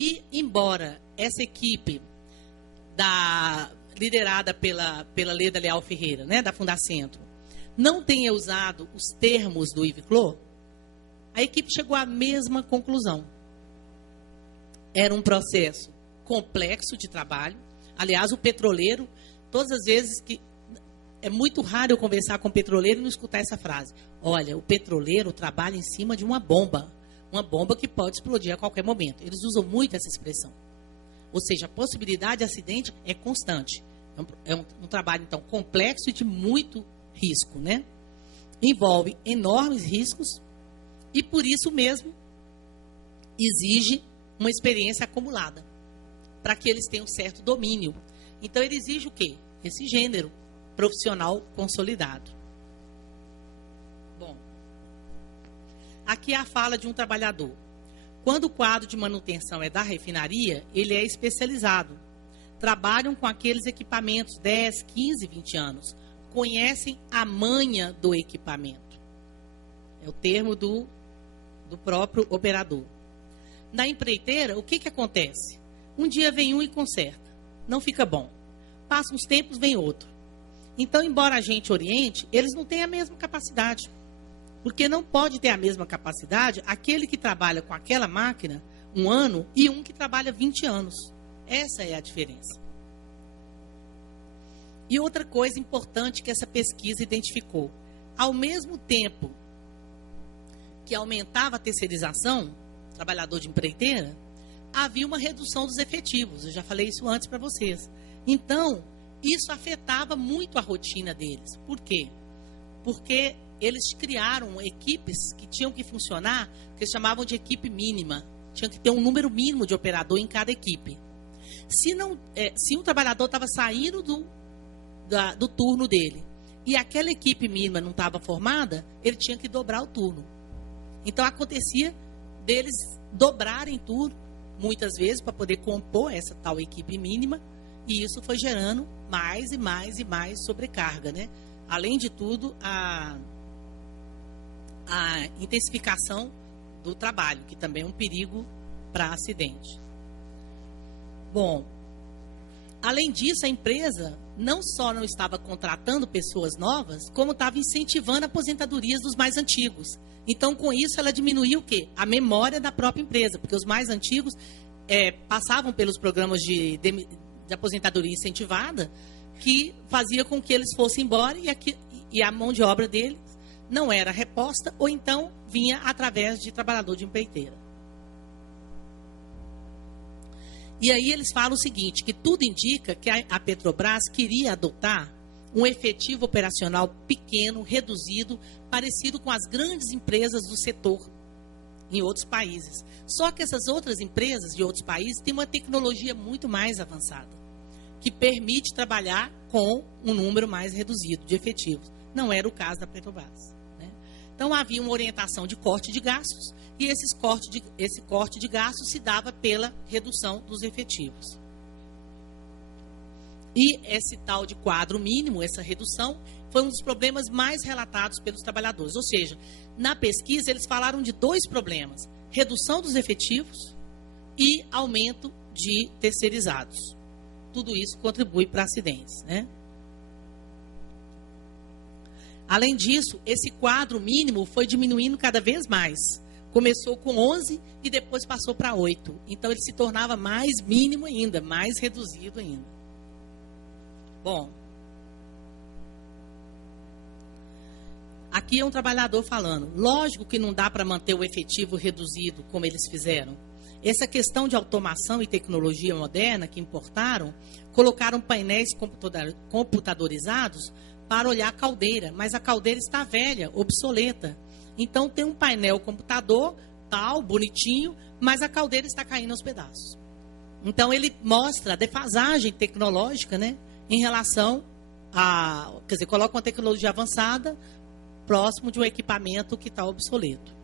E, embora essa equipe liderada pela Leda Leal Ferreira, né, da Fundacentro, não tenha usado os termos do Yves Clos, a equipe chegou à mesma conclusão. Era um processo complexo de trabalho. Aliás, o petroleiro, todas as vezes que... É muito raro eu conversar com o petroleiro e não escutar essa frase. Olha, o petroleiro trabalha em cima de uma bomba que pode explodir a qualquer momento. Eles usam muito essa expressão. Ou seja, a possibilidade de acidente é constante. É um trabalho, então, complexo e de muito risco, né? Envolve enormes riscos e, por isso mesmo, exige uma experiência acumulada para que eles tenham certo domínio. Então, ele exige o quê? Esse gênero profissional consolidado. Bom, aqui é a fala de um trabalhador. Quando o quadro de manutenção é da refinaria, ele é especializado. Trabalham com aqueles equipamentos 10, 15, 20 anos. Conhecem a manha do equipamento. É o termo do próprio operador. Na empreiteira, o que acontece? Um dia vem um e conserta. Não fica bom. Passa uns tempos, vem outro. Então, embora a gente oriente, eles não têm a mesma capacidade. Porque não pode ter a mesma capacidade aquele que trabalha com aquela máquina 1 ano e um que trabalha 20 anos. Essa é a diferença. E outra coisa importante que essa pesquisa identificou. Ao mesmo tempo que aumentava a terceirização, trabalhador de empreiteira, havia uma redução dos efetivos. Eu já falei isso antes para vocês. Então, isso afetava muito a rotina deles. Por quê? Porque eles criaram equipes que tinham que funcionar, que eles chamavam de equipe mínima. Tinha que ter um número mínimo de operador em cada equipe. Se um trabalhador estava saindo do turno dele e aquela equipe mínima não estava formada, ele tinha que dobrar o turno. Então, acontecia deles dobrarem turno, muitas vezes, para poder compor essa tal equipe mínima, e isso foi gerando mais e mais e mais sobrecarga, né? Além de tudo, a intensificação do trabalho, que também é um perigo para acidente. Bom, além disso, a empresa não só não estava contratando pessoas novas, como estava incentivando aposentadorias dos mais antigos. Então, com isso, ela diminuiu o quê? A memória da própria empresa, porque os mais antigos passavam pelos programas de aposentadoria incentivada, que fazia com que eles fossem embora e a mão de obra deles não era reposta, ou então vinha através de trabalhador de empreiteira. E aí eles falam o seguinte, que tudo indica que a Petrobras queria adotar um efetivo operacional pequeno, reduzido, parecido com as grandes empresas do setor em outros países. Só que essas outras empresas de outros países têm uma tecnologia muito mais avançada, que permite trabalhar com um número mais reduzido de efetivos. Não era o caso da Petrobras, né? Então, havia uma orientação de corte de gastos, e esse corte de gastos se dava pela redução dos efetivos. E esse tal de quadro mínimo, essa redução, foi um dos problemas mais relatados pelos trabalhadores. Ou seja, na pesquisa, eles falaram de 2 problemas: redução dos efetivos e aumento de terceirizados. Tudo isso contribui para acidentes, né? Além disso, esse quadro mínimo foi diminuindo cada vez mais. Começou com 11 e depois passou para 8. Então, ele se tornava mais mínimo ainda, mais reduzido ainda. Bom, aqui é um trabalhador falando. Lógico que não dá para manter o efetivo reduzido como eles fizeram. Essa questão de automação e tecnologia moderna que importaram, colocaram painéis computadorizados para olhar a caldeira, mas a caldeira está velha, obsoleta. Então tem um painel computador, tal, bonitinho, mas a caldeira está caindo aos pedaços. Então ele mostra a defasagem tecnológica, né, em relação a, quer dizer, coloca uma tecnologia avançada próximo de um equipamento que está obsoleto.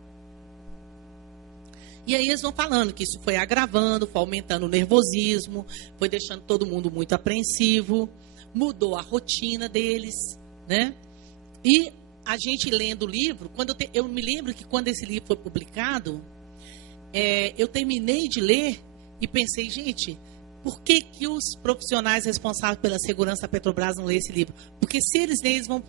E aí eles vão falando que isso foi agravando, foi aumentando o nervosismo, foi deixando todo mundo muito apreensivo, mudou a rotina deles, né? E a gente lendo o livro, eu me lembro que quando esse livro foi publicado, eu terminei de ler e pensei, gente, por que que os profissionais responsáveis pela segurança da Petrobras não lêem esse livro? Porque se eles lerem,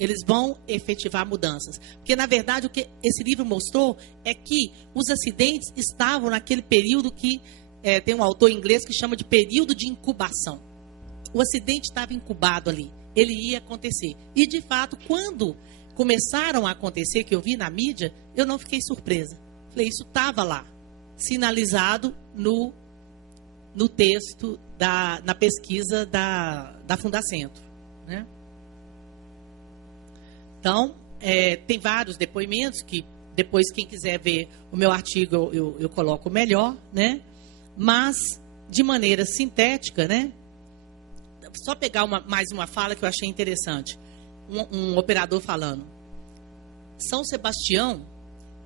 eles vão efetivar mudanças. Porque, na verdade, o que esse livro mostrou é que os acidentes estavam naquele período que tem um autor inglês que chama de período de incubação. O acidente estava incubado ali. Ele ia acontecer. E, de fato, quando começaram a acontecer, que eu vi na mídia, eu não fiquei surpresa. Falei, isso estava lá, sinalizado no texto, na pesquisa da Fundacentro, né? Então, tem vários depoimentos que depois, quem quiser ver o meu artigo, eu coloco melhor, né? Mas, de maneira sintética, né? Só pegar mais uma fala que eu achei interessante. Um operador falando. São Sebastião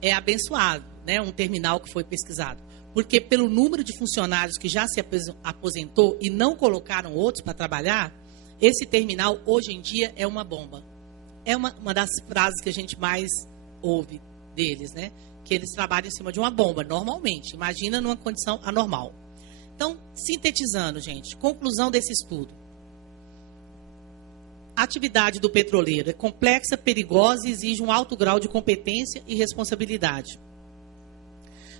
é abençoado, né? Um terminal que foi pesquisado. Porque pelo número de funcionários que já se aposentou e não colocaram outros para trabalhar, esse terminal, hoje em dia, é uma bomba. É uma das frases que a gente mais ouve deles, né? Que eles trabalham em cima de uma bomba, normalmente. Imagina numa condição anormal. Então, sintetizando, gente, conclusão desse estudo. A atividade do petroleiro é complexa, perigosa e exige um alto grau de competência e responsabilidade.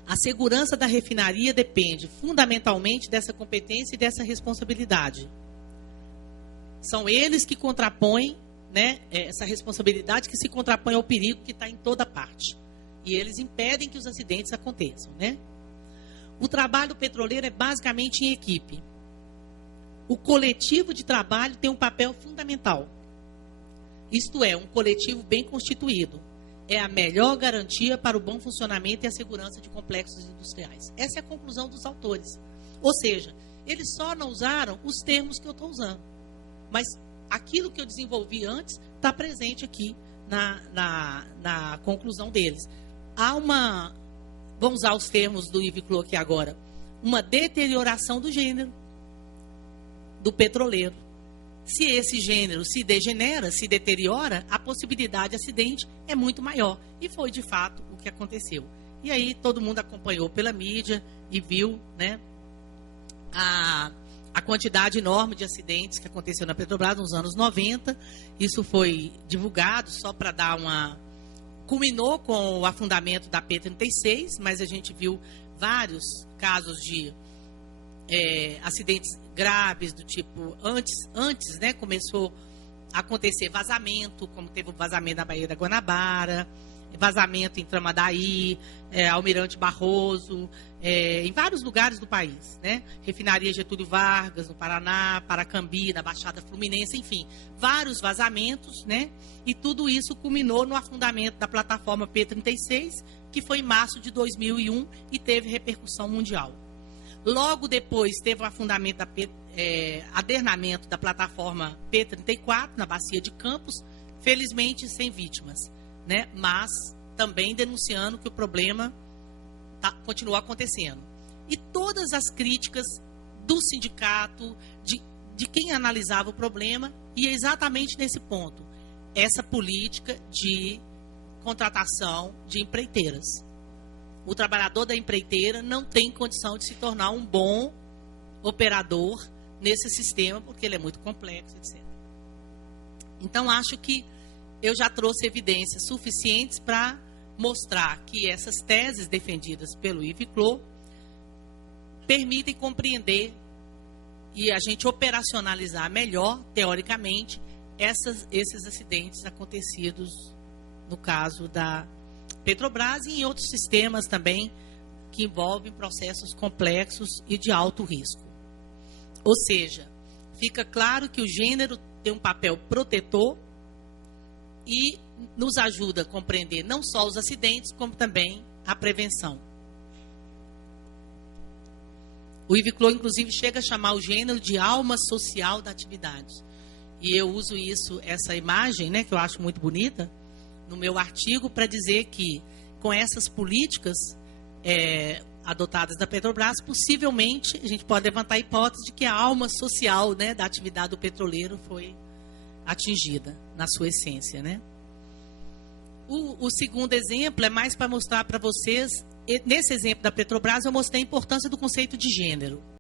A segurança da refinaria depende fundamentalmente dessa competência e dessa responsabilidade. São eles que contrapõem, né, essa responsabilidade que se contrapõe ao perigo que está em toda parte. E eles impedem que os acidentes aconteçam, né? O trabalho petroleiro é basicamente em equipe. O coletivo de trabalho tem um papel fundamental. Isto é, um coletivo bem constituído. É a melhor garantia para o bom funcionamento e a segurança de complexos industriais. Essa é a conclusão dos autores. Ou seja, eles só não usaram os termos que eu estou usando. Mas aquilo que eu desenvolvi antes está presente aqui na conclusão deles. Há vamos usar os termos do Yves Clos aqui agora, uma deterioração do gênero do petroleiro. Se esse gênero se degenera, se deteriora, a possibilidade de acidente é muito maior. E foi, de fato, o que aconteceu. E aí todo mundo acompanhou pela mídia e viu, né, a quantidade enorme de acidentes que aconteceu na Petrobras nos anos 90. Isso foi divulgado só para dar culminou com o afundamento da P-36, mas a gente viu vários casos de acidentes graves do tipo, antes, né, começou a acontecer vazamento, como teve o vazamento na Baía da Guanabara, vazamento em Tramandaí, Almirante Barroso, em vários lugares do país, né? Refinaria Getúlio Vargas, no Paraná, Paracambi, na Baixada Fluminense, enfim, vários vazamentos, né? E tudo isso culminou no afundamento da plataforma P-36, que foi em março de 2001 e teve repercussão mundial. Logo depois teve o afundamento adernamento da plataforma P-34 na Bacia de Campos, felizmente sem vítimas, né? Mas também denunciando que o problema continua acontecendo. E todas as críticas do sindicato, de quem analisava o problema, ia exatamente nesse ponto. Essa política de contratação de empreiteiras. O trabalhador da empreiteira não tem condição de se tornar um bom operador nesse sistema, porque ele é muito complexo, etc. Então, acho que eu já trouxe evidências suficientes para mostrar que essas teses defendidas pelo Yves Clos permitem compreender e a gente operacionalizar melhor, teoricamente, esses acidentes acontecidos no caso da Petrobras e em outros sistemas também que envolvem processos complexos e de alto risco. Ou seja, fica claro que o gênero tem um papel protetor e nos ajuda a compreender não só os acidentes, como também a prevenção. O Yves Clos, inclusive, chega a chamar o gênero de alma social da atividade. E eu uso essa imagem, né, que eu acho muito bonita, no meu artigo, para dizer que, com essas políticas adotadas da Petrobras, possivelmente a gente pode levantar a hipótese de que a alma social, né, da atividade do petroleiro foi atingida na sua essência, né? O segundo exemplo é mais para mostrar para vocês nesse exemplo da Petrobras, eu mostrei a importância do conceito de gênero.